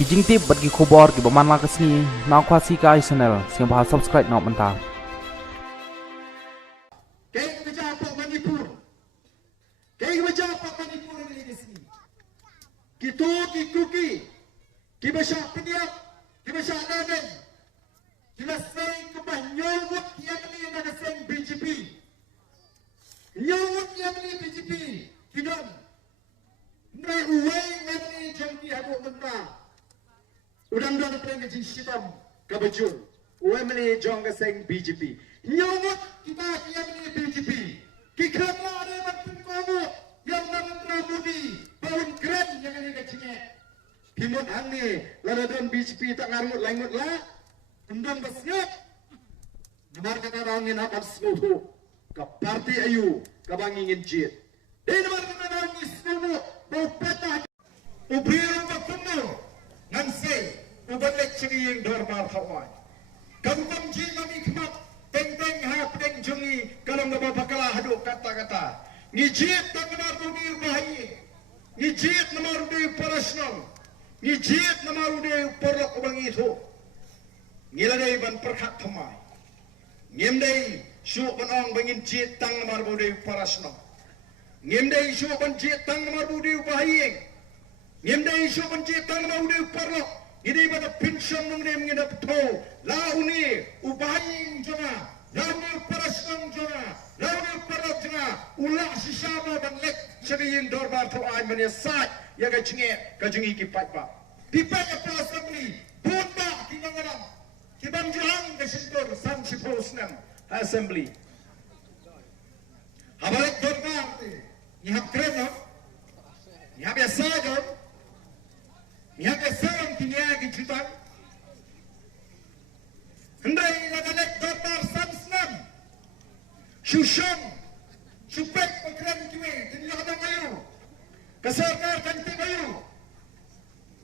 kijing tip bagi khobor ki baman la kasni na khwasi ka channel sing ba subscribe na manta Kaya kerja apa Manipur? Kaya kerja apa Manipur ini di sini? Kita kikuki, kita syak peniak, kita syak nanen, kita sering kebanyawut yang ini nak sering BJP, nyawut yang ini BJP, kita nak uai yang ini jangki aku mentah, udang-udang pergi jin sitam kabajul, uai ini jang sering BJP, nyawut kita yang ini BJP, kita ada macam kamu yang Narendra Modi, Pawan keren yang ini kecingnya. Himut angni, ladadan BJP tak ngarut langut lah, undang besnyap. Nomor kata rangin akan semutu, ke parti ayu, ke bangingin jit. Dan nomor kata rangin semutu, bau petah, ubirang bertemu, ngansai, ubalik cengiying dormar tawai. Kampung jit kami kemat, teng-teng hapeng jungi, kalau ngapa bakalah haduk kata-kata. Ngijit tak nomor budi bahaya, ngijit nomor budi parasnong, ngijit nomor budi porok ubang itu. Ngiladai ban perkat thamai, ngimdai syuk ban ong bangin jit tang nomor budi parasnong, ngimdai syuk ban jit tang nomor budi bahaya, ngimdai syuk ban jit tang nomor budi porok. Ini pada pensiun mengenai mengenai betul. Lau ni ubahin jona, lau ni parasnong jona, lau ni porok jona. Ulah sisama dan lek seriin dorbar tu ay menyesat ya kajungi kipat pak. Pipat apa assembly bunda kinangaram kibam juang kesentor sam sipos nam assembly. Habalek dorbar ni hab keren no, ni hab biasa jo, ni hab biasa yang kinia kijutan. Hendai lagalek dorbar sam senam, syusham. Supek pengkeren kime, dunia ada kayu, kesarkar kanti kayu,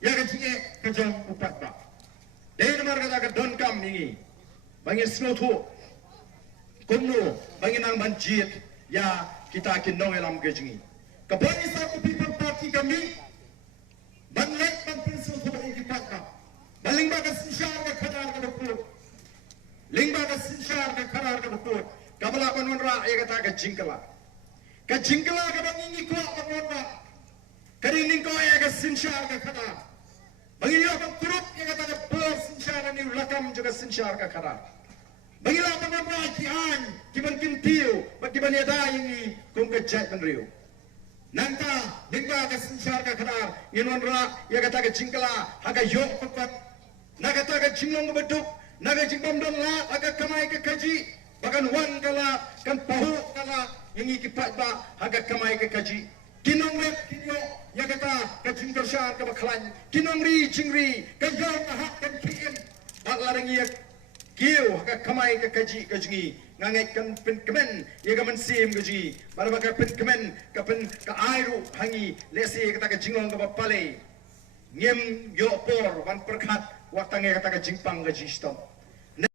ya kecingnya kejam upat pak. Dari nomor kata ke don kam ini, bangin snotu, kumno, bangin ang banjir, ya kita akan nongelam kejengi. Kebangi satu people party kami, banlek bangin snotu bangin kipat pak. Baling bagas sinsyar ke kadar ke bukut, ling bagas sinsyar ke kadar ke bukut. Kabala kononra ya kata ke jingkala. Kajingkala ka bangingi ko pangorba. Karining ko ay aga sinsyar ka kada. Bangilo ka turut ya kata ka por sinsyar ni ulakam juga sinsyar ka kada. Bangilo ka ngorba kian kiban kintiu bagiban yada ini kung kajat penriu. Nangka lingba ka sinsyar ka kada inonra ya kata ka jingkala haga yok papat. Nagata ka jinglong beduk naga jingbam don la aga kamai ka kaji. Bahkan wan kala kan pahu kala yang ikipat ba haga kamai ke kaji kinong lep kinyo ya kata kajing tersyar ke baklan kinong ri jingri kajong hak kan kiin bak larang ya kiu haga kamai ke kaji kajingi nganget kan pen kemen ya gaman sim kaji bar bakar pen kemen ka pen ka airu hangi lesi kata kajinglong ke bapale ngem yo por wan perkat waktange kata kajingpang kaji stom